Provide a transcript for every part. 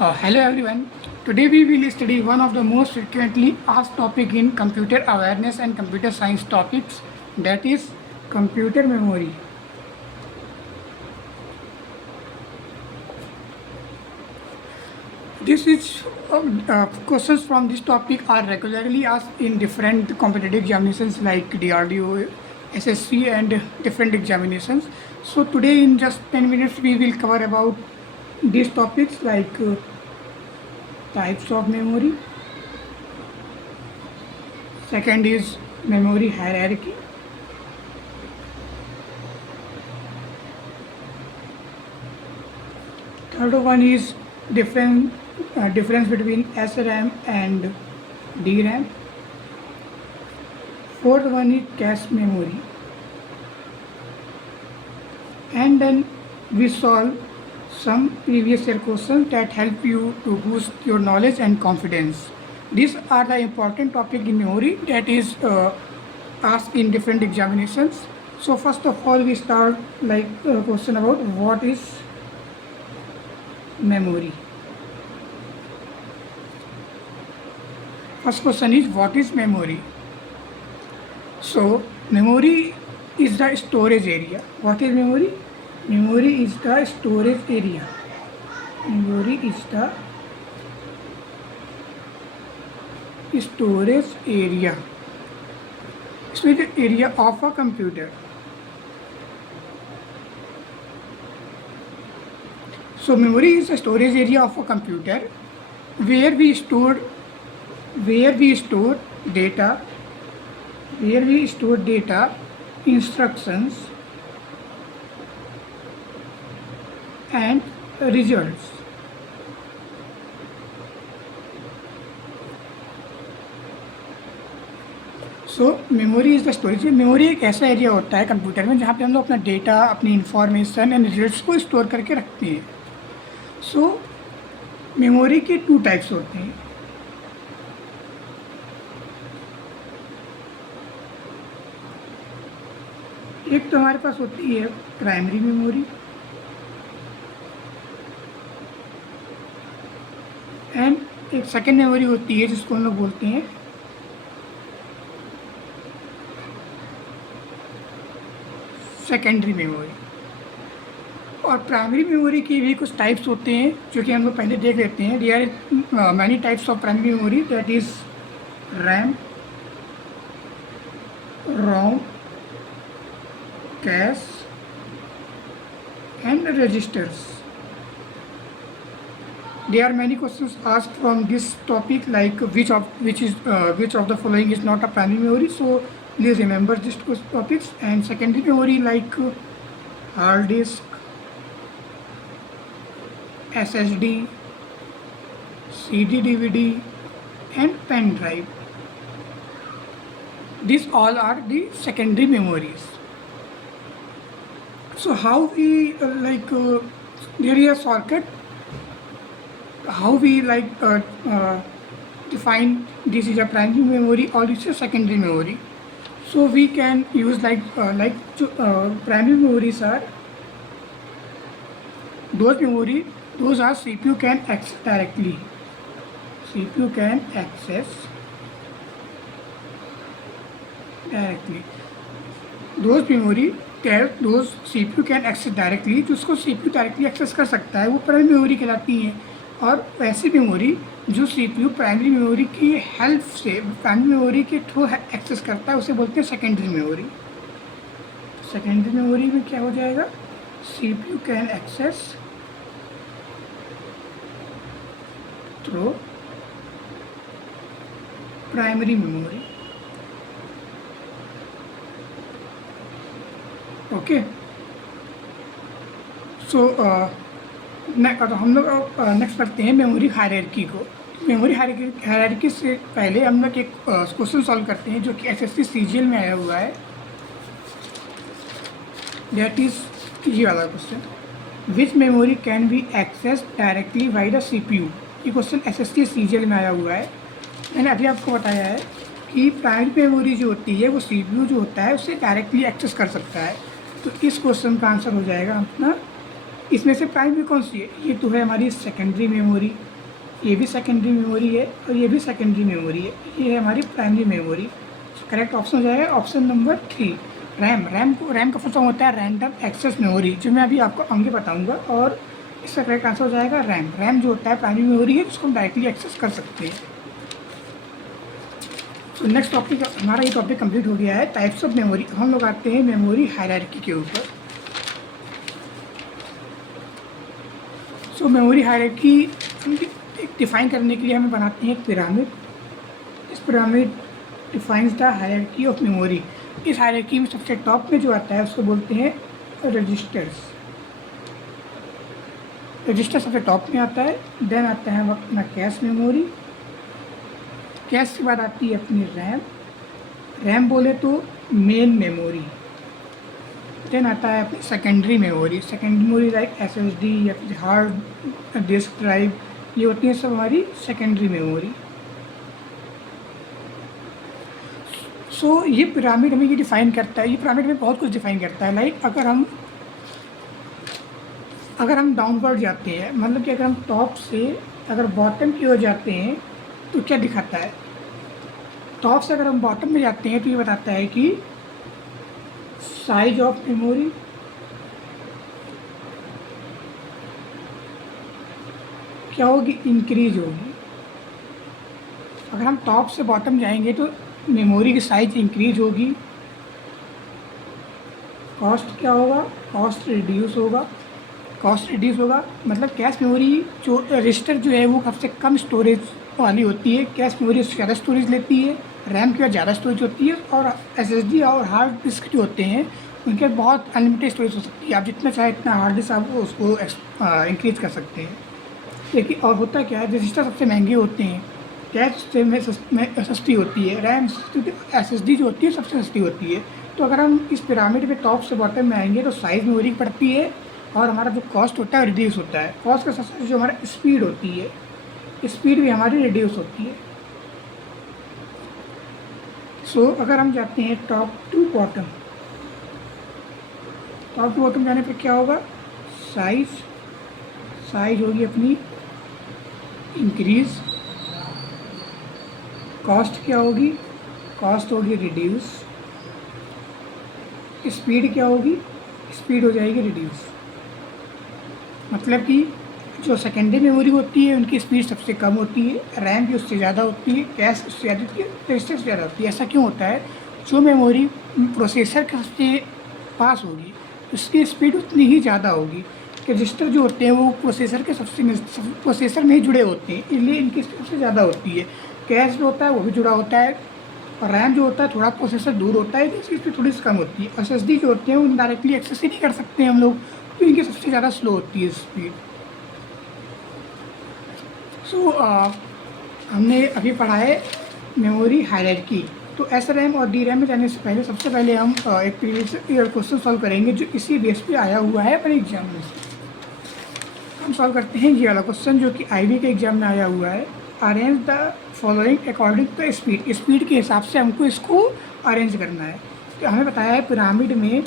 Hello everyone. Today we will study one of the most frequently asked topic in computer awareness and computer science topics, that is computer memory. This is questions from this topic are regularly asked in different competitive examinations like DRDO, SSC and different examinations. So today in just 10 minutes we will cover about these topics like types of memory. Second is memory hierarchy. Third one is difference between SRAM and DRAM. Fourth one is cache memory. And then we solve some previous year questions that help you to boost your knowledge and confidence. These are the important topic in memory that is asked in different examinations. So first of all we start like a question about what is memory. First question is what is memory? So memory is the storage area. What is memory? Memory is the storage area. Memory is the storage area. Storage area of a computer. So memory is the storage area of a computer where we store data, instructions and results. So memory is the storage. Memory एक ऐसा area होता है computer में जहाँ पे हम लोग अपना डेटा, अपनी इंफॉर्मेशन एंड रिजल्ट्स को स्टोर करके रखते हैं. सो मेमोरी के 2 टाइप्स होते हैं. एक तो हमारे पास होती है प्राइमरी मेमोरी एंड एक सेकेंड मेमोरी होती है जिसको हम लोग बोलते हैं सेकेंडरी मेमोरी. और प्राइमरी मेमोरी की भी कुछ टाइप्स होते हैं जो कि हम लोग पहले देख लेते हैं. There are many types of primary memory, that is RAM, ROM, cache and registers. There are many questions asked from this topic like which of the following is not a primary memory. So please remember these topics. And secondary memory like hard disk, SSD, CD, DVD and pen drive. These all are the secondary memories. So how we there is a shortcut how we define this is a primary memory or this is a secondary memory. So we can use primary memories are those are CPU can access directly. CPU can access directly. Those CPU can access directly, जिसको CPU directly access कर सकता है वो primary memory कहलाती हैं. और वैसी memory जो CPU प्राइमरी मेमोरी की हेल्प से प्राइमरी मेमोरी के थ्रू एक्सेस करता है उसे बोलते हैं सेकेंडरी मेमोरी. सेकेंडरी मेमोरी में क्या हो जाएगा? CPU can access through primary memory. Okay. So हम लोग नेक्स्ट करते हैं मेमोरी हायरार्की को. मेमोरी हायरार्की से पहले हम लोग एक क्वेश्चन सॉल्व करते हैं जो कि SSC CGL में आया हुआ है. दैट इज़ ये वाला question, which memory can be access directly by the CPU. ये क्वेश्चन SSC CGL में आया हुआ है. मैंने अभी आपको बताया है कि प्राइमरी मेमोरी जो होती है वो CPU जो होता है उससे डायरेक्टली एक्सेस कर सकता है. तो इस क्वेश्चन का आंसर हो जाएगा अपना इसमें से प्राइमरी कौन सी है? ये तो है हमारी सेकेंडरी मेमोरी, ये भी सेकेंडरी मेमोरी है और ये भी सेकेंडरी मेमोरी है। ये है हमारी प्राइमरी मेमोरी। करेक्ट ऑप्शन हो जाएगा ऑप्शन नंबर 3 रैम। रैम का फुल फॉर्म होता है रैंडम एक्सेस मेमोरी, जो मैं अभी आपको आगे बताऊंगा। और इसका करेक्ट आंसर हो जाएगा रैम। रैम जो होता है प्राइमरी मेमोरी है, जिसको हम डायरेक्टली एक्सेस कर सकते हैं। तो नेक्स्ट टॉपिक, हमारा ये टॉपिक कंप्लीट हो गया है टाइप्स ऑफ मेमोरी। हम लोग आते हैं मेमोरी हायरार्की के ऊपर। सो मेमोरी हायरार्की डिफाइन करने के लिए हमें बनाते हैं एक पिरामिड। इस pyramid defines the hierarchy of memory. इस हायरार्की में सबसे टॉप में जो आता है उसको बोलते हैं रजिस्टर्स। रजिस्टर सबसे टॉप में आता है। देन आता है अपना कैश मेमोरी। कैश के बाद आती है अपनी रैम। रैम बोले तो मेन मेमोरी। देन आता है अपनी secondary memory. Secondary memory like SSD या फिर हार्ड डिस्क ड्राइव, ये होती है सब हमारी सेकेंडरी मेमोरी। सो ये पिरामिड हमें ये डिफ़ाइन करता है। ये पिरामिड में बहुत कुछ डिफ़ाइन करता है। लाइक अगर हम डाउनवर्ड जाते हैं, मतलब कि अगर हम टॉप से अगर बॉटम की ओर जाते हैं तो क्या दिखाता है? टॉप से अगर हम बॉटम में जाते हैं तो ये बताता है कि साइज ऑफ मेमोरी, क्या होगी? इंक्रीज होगी। अगर हम टॉप से बॉटम जाएंगे तो मेमोरी की साइज इंक्रीज होगी। कॉस्ट क्या होगा? कॉस्ट रिड्यूस होगा। कॉस्ट रिड्यूस होगा मतलब कैश मेमोरी जो रजिस्टर जो है वो सबसे कम स्टोरेज वाली होती है। कैश मेमोरी उससे ज़्यादा स्टोरेज लेती है। रैम की ज़्यादा स्टोरेज होती है। और SSD और हार्ड डिस्क जो होते हैं उनके बहुत अनलिमिटेड स्टोरेज हो सकती है। आप जितना चाहे इतना हार्ड डिस्क आप उसको इंक्रीज कर सकते हैं। लेकिन और होता क्या है, रजिस्टर सबसे महंगे होते हैं, कैश से में सस्ती होती है, रैम SSD जो होती है सबसे सस्ती होती है। तो अगर हम इस पिरामिड में टॉप से बॉटम में आएंगे तो साइज मेमोरी पड़ती है और हमारा जो कॉस्ट होता है रिड्यूस होता है। कॉस्ट के साथ साथ जो हमारा स्पीड होती है, स्पीड भी हमारी रिड्यूस होती है। सो अगर हम जाते हैं top to bottom, top to bottom जाने पर क्या होगा? साइज होगी अपनी इंक्रीज। कॉस्ट क्या होगी? कॉस्ट होगी रिड्यूस। स्पीड क्या होगी? स्पीड हो जाएगी रिड्यूस। मतलब कि जो सेकेंडरी मेमोरी होती है उनकी स्पीड सबसे कम होती है, रैम भी उससे ज़्यादा होती है, कैश उससे ज़्यादा होती है, रजिस्टर से ज़्यादा होती है। ऐसा क्यों होता है? जो मेमोरी प्रोसेसर के सबसे पास होगी उसकी स्पीड उतनी ही ज़्यादा होगी। रजिस्टर जो होते हैं वो प्रोसेसर के प्रोसेसर में ही जुड़े होते हैं, इसलिए इनकी स्पीड सबसे ज़्यादा होती है। कैश जो होता है वो भी जुड़ा होता है और रैम जो होता है थोड़ा प्रोसेसर दूर होता है, तो इसकी स्पीड थोड़ी सी कम होती है। SSD जो होते हैं वो डायरेक्टली एक्सेस ही नहीं कर सकते हम लोग, तो इनकी सबसे ज़्यादा स्लो होती है स्पीड। सो हमने अभी पढ़ा है मेमोरी हायरार्की। तो SRAM और DRAM में जाने से पहले सबसे पहले हम एक प्रीवियस ईयर क्वेश्चन सॉल्व करेंगे जो इसी बेस पे आया हुआ है अपने एग्जाम में। हम सॉल्व करते हैं ये वाला क्वेश्चन जो कि IB के एग्जाम में आया हुआ है। Arrange the following according to speed. Speed के हिसाब से हमको इसको अरेंज करना है। तो हमें बताया है पिरामिड में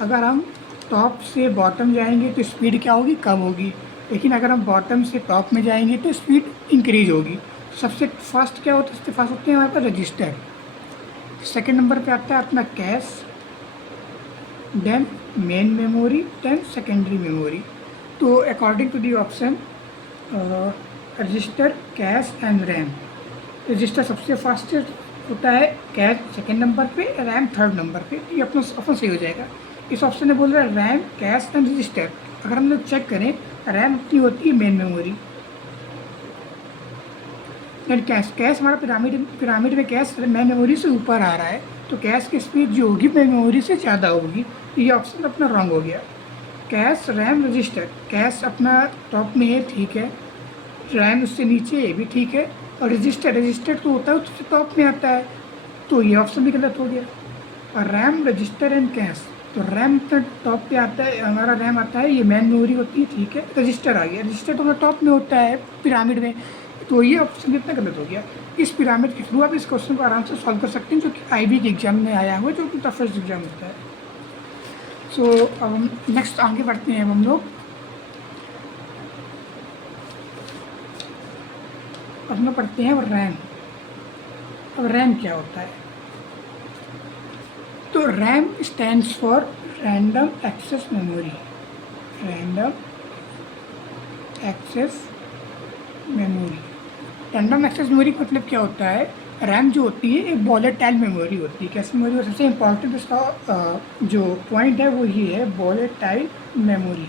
अगर हम टॉप से बॉटम जाएंगे तो स्पीड क्या होगी? कम होगी। लेकिन अगर हम बॉटम से टॉप में जाएंगे तो स्पीड इंक्रीज होगी। सबसे फर्स्ट क्या होता है? सबसे फर्स्ट होते हैं हमारे पास रजिस्टर। सेकंड नंबर पे आता है अपना cache, then main memory, then secondary memory. तो according to the option register, cache and RAM. Register सबसे फास्टेस्ट होता है, कैश सेकंड नंबर पे, रैम थर्ड नंबर पे। तो ये अपना ऑप्शन सही हो जाएगा। इस ऑप्शन में बोल रहा है रैम, कैश एंड रजिस्टर। अगर हम लोग चेक करें, रैम अपनी होती है मेन मेमोरी, देन कैश हमारा पिरामिड में कैश मेन मेमोरी से ऊपर आ रहा है, तो कैश की स्पीड जो होगी मेन मेमोरी से ज़्यादा होगी। तो ये ऑप्शन अपना रॉन्ग हो गया। Cash, RAM, register. कैश अपना टॉप में है, ठीक है। रैम उससे नीचे, ये भी ठीक है। और रजिस्टर तो होता है उससे टॉप में आता है, तो ये ऑप्शन भी गलत हो गया। और रैम, रजिस्टर एंड कैश, तो रैम तो टॉप पे आता है, हमारा रैम आता है, ये मेन मेमोरी होती है, ठीक है। रजिस्टर आ गया, रजिस्टर तो हमारा टॉप में होता है पिरामिड में, तो ये ऑप्शन कितना गलत हो गया। इस पिरामिड के थ्रू आप इस क्वेश्चन को आराम से सॉल्व कर सकते हैं, जो कि IB के एग्जाम में आया हुआ है, जो कि टफेस्ट एग्जाम होता है। सो अब हम नेक्स्ट आगे बढ़ते हैं हम लोग उसमें पढ़ते हैं रैम। अब रैम क्या होता है? तो RAM stands for random access memory. Random access memory. Random access memory का मतलब क्या होता है? रैम जो होती है एक वॉलेटाइल मेमोरी होती है। कैसी मेमोरी? और सबसे इम्पॉर्टेंट इसका जो पॉइंट है वो ये है, वॉलेटाइल मेमोरी।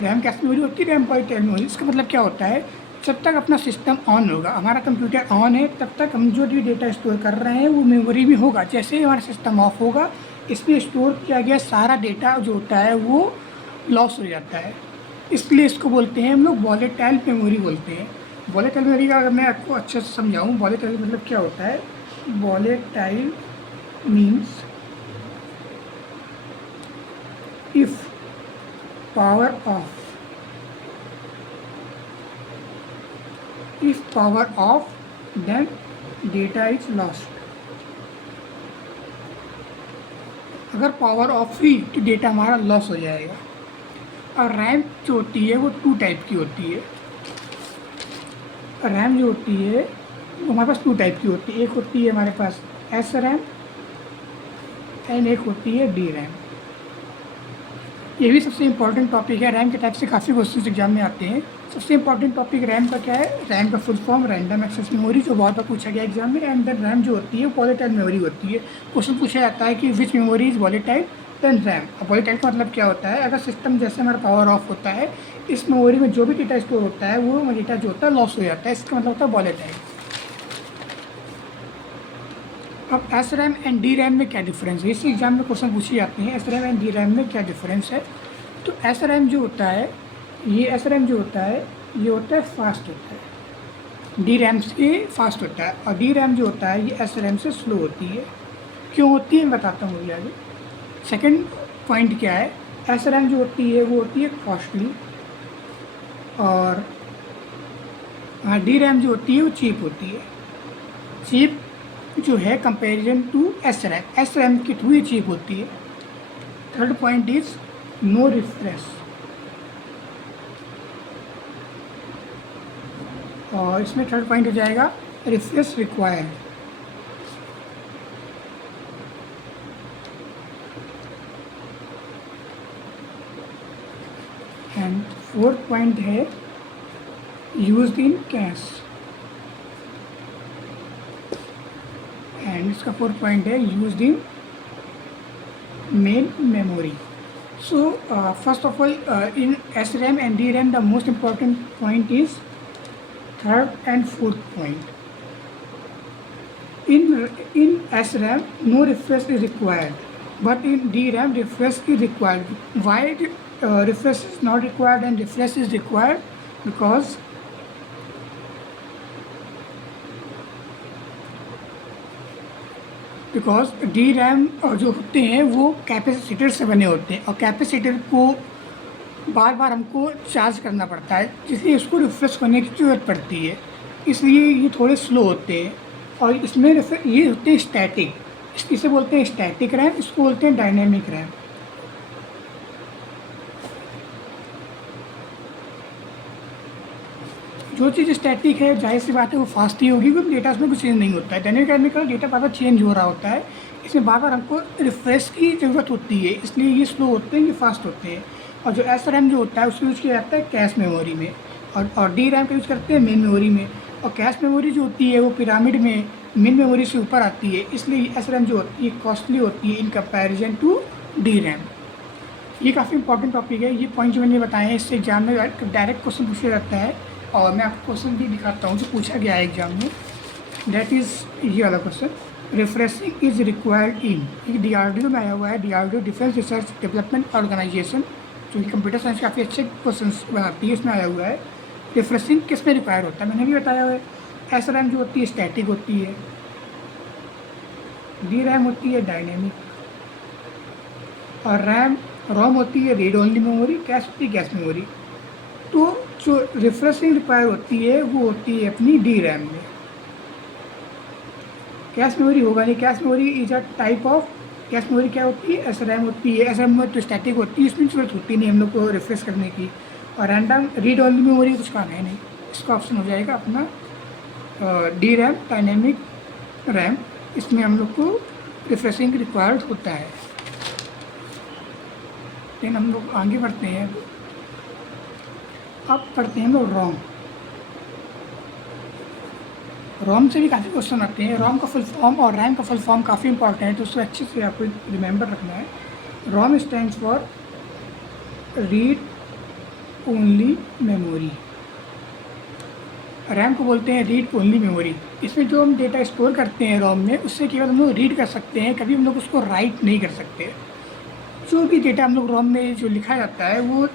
रैम कैसी मेमोरी होती है? RAM volatile memory. इसका मतलब क्या होता है? जब तक अपना सिस्टम ऑन होगा, हमारा कंप्यूटर ऑन है, तब तक हम जो भी डेटा स्टोर कर रहे हैं वो मेमोरी में होगा। जैसे ही हमारा सिस्टम ऑफ होगा, इसमें स्टोर किया गया सारा डेटा जो होता है वो लॉस हो जाता है। इसलिए इसको बोलते हैं हम लोग वॉलेटाइल मेमोरी बोलते हैं। वॉलेटाइल मेमोरी का अगर मैं आपको अच्छे से समझाऊँ, वॉलेटाइल मतलब क्या होता है? Volatile means if power of, if power off then data is lost। अगर पावर ऑफ हुई तो डेटा हमारा लॉस हो जाएगा। और रैम जो होती है वो 2 टाइप की होती है। रैम जो होती है वो हमारे पास 2 टाइप की होती है। एक होती है हमारे पास एस रैम एंड एक होती है डी रैम। ये भी सबसे इंपॉर्टेंट टॉपिक है। रैम के टाइप से काफ़ी क्वेश्चन एग्जाम में आते हैं। सबसे इंपॉर्टेंट टॉपिक रैम का क्या है? रैम का full form random access memory, जो बहुत बार पूछा गया एग्जाम में। एंड देन रैम जो होती है वो वॉलेटाइल मेमोरी होती है। क्वेश्चन पूछा जाता है कि which memory is volatile than RAM. अब वॉलेटाइल का मतलब क्या होता है? अगर सिस्टम जैसे हमारा पावर ऑफ होता है, इस मेमोरी में जो भी डेटा स्टोर होता है वो डेटा जो होता है लॉस हो जाता है। इसका मतलब होता है वॉलेटाइल। अब S RAM and D RAM में क्या डिफरेंस है? इस एग्जाम में क्वेश्चन पूछे जाते हैं, S RAM and D RAM में क्या डिफरेंस है। तो एस रैम जो होता है, ये एस रैम जो होता है ये होता है फास्ट होता है। डी रैम से फास्ट होता है। और डी रैम जो होता है ये एस रैम से स्लो होती है। क्यों होती है मैं बताता हूँ आगे। सेकंड पॉइंट क्या है? एस रैम जो होती है वो होती है कॉस्टली, और डी रैम जो होती है वो चीप होती है। चीप जो है comparison to S RAM. S RAM के थ्रू ये चीप होती है। Third point is no refresh. और इसमें थर्ड पॉइंट हो जाएगा refresh required. And fourth point है यूज्ड इन कैश। एंड इसका फोर्थ पॉइंट है used in main memory. So first of all, in SRAM and DRAM, the most important point is third and fourth point. In SRAM, no refresh is required, but in DRAM, refresh is required. Why refresh is not required and refresh is required? Because D RAM जो होते हैं वो capacitor से बने होते हैं, और capacitor को बार बार हमको चार्ज करना पड़ता है, इसलिए उसको रिफ्रेश करने की ज़रूरत पड़ती है। इसलिए ये थोड़े स्लो होते हैं। और इसमें ये होते हैं स्टैटिक। इसे बोलते हैं स्टैटिक रैम, इसको बोलते हैं डायनेमिक रैम। जो चीज़ स्टैटिक है जाहिर सी बात है वो फास्ट ही होगी, क्योंकि डेटा उसमें कुछ चेंज नहीं होता है। डायनेमिक रैम में डेटा बार बार चेंज हो रहा होता है, इसमें बार बार हमको रिफ्रेश की ज़रूरत होती है, इसलिए ये स्लो होते हैं, ये फास्ट होते हैं। और जो एस रैम जो होता है उसको यूज़ किया जाता है कैश मेमोरी में, और डी रैम का यूज़ करते हैं मेन मेमोरी में। और कैश मेमोरी जो होती है वो पिरामिड में मेन मेमोरी से ऊपर आती है, इसलिए एस रैम जो होती है कॉस्टली होती है in comparison to D RAM. ये काफ़ी इंपॉर्टेंट टॉपिक है। ये पॉइंट जो मैंने बताए हैं इससे एग्जाम में डायरेक्ट क्वेश्चन पूछा जाता है। और मैं आपको क्वेश्चन भी दिखाता हूँ जो पूछा गया है एग्जाम में। दैट इज़ ये वाला question, refreshing is required in. ये DRDO में आया हुआ है, DRDO defence research development organisation, जो कि कंप्यूटर साइंस काफ़ी अच्छे क्वेश्चन बनाती है। इसमें आया हुआ है रिफ्रेशिंग किस में रिक्वायर होता है, मैंने भी बताया हुआ है। एस रैम जो होती है स्टैटिक होती है, डी रैम होती है डायनेमिक, और रोम होती है रीड ओनली मेमोरी, कैश होती है कैश मेमोरी। तो जो रिफ्रेशिंग रिक्वायर होती है वो होती है अपनी डी रैम में। कैश मेमोरी होगा नहीं। Cache memory is a type of cache memory क्या होती है, एस रैम होती है। एस रैम में तो स्टैटिक होती है, इसमें ज़रूरत होती नहीं हम लोग को रिफ्रेश करने की। और रैंडम रीड ओनली मेमोरी कुछ काम है नहीं, इसका ऑप्शन हो जाएगा अपना डी रैम डायनेमिक रैम, इसमें हम लोग को रिफ्रेशिंग रिक्वायर्ड होता है। लेकिन हम लोग आगे बढ़ते हैं, अब पढ़ते हैं हम लोग रोम। रोम से भी काफ़ी क्वेश्चन आते हैं। रोम का फुल फॉर्म और रैम का फुल फॉर्म काफ़ी इंपॉर्टेंट है, तो उसको अच्छे से आपको रिमेंबर रखना है। रोम stands for read only memory. RAM को बोलते हैं रीड ओनली मेमोरी। इसमें जो हम डेटा स्टोर करते हैं रोम में, उससे केवल हम लोग रीड कर सकते हैं, कभी हम लोग उसको राइट नहीं कर सकते। जो भी डेटा हम लोग रोम में जो लिखा जाता है, वो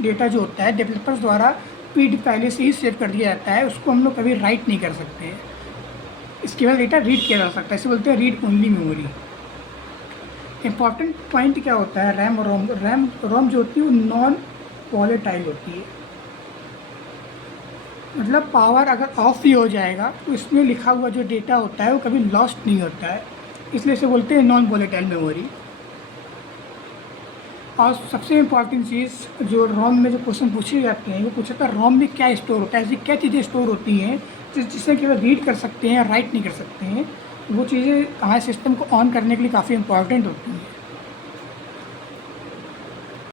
डेटा जो होता है डेवलपर्स द्वारा पहले से ही सेव कर दिया जाता है, उसको हम लोग कभी राइट नहीं कर सकते हैं। इसके बाद डेटा रीड किया जा सकता है, इसे बोलते हैं read only memory. Important point क्या होता है रैम और रोम जो होती है वो नॉन वॉलेटाइल होती है, मतलब पावर अगर ऑफ भी हो जाएगा तो इसमें लिखा हुआ जो डेटा होता है वो कभी लॉस्ट नहीं होता है, इसलिए इसे बोलते हैं नॉन वॉलेटाइल मेमोरी। और सबसे इम्पॉर्टेंट चीज़ जो रोम में जो क्वेश्चन पूछे जाते हैं, वो पूछा था रोम में क्या स्टोर होता है, ऐसी क्या चीज़ें स्टोर होती हैं जिससे केवल रीड कर सकते हैं, राइट नहीं कर सकते हैं। वो चीज़ें हमारे सिस्टम को ऑन करने के लिए काफ़ी इंपॉर्टेंट होती हैं।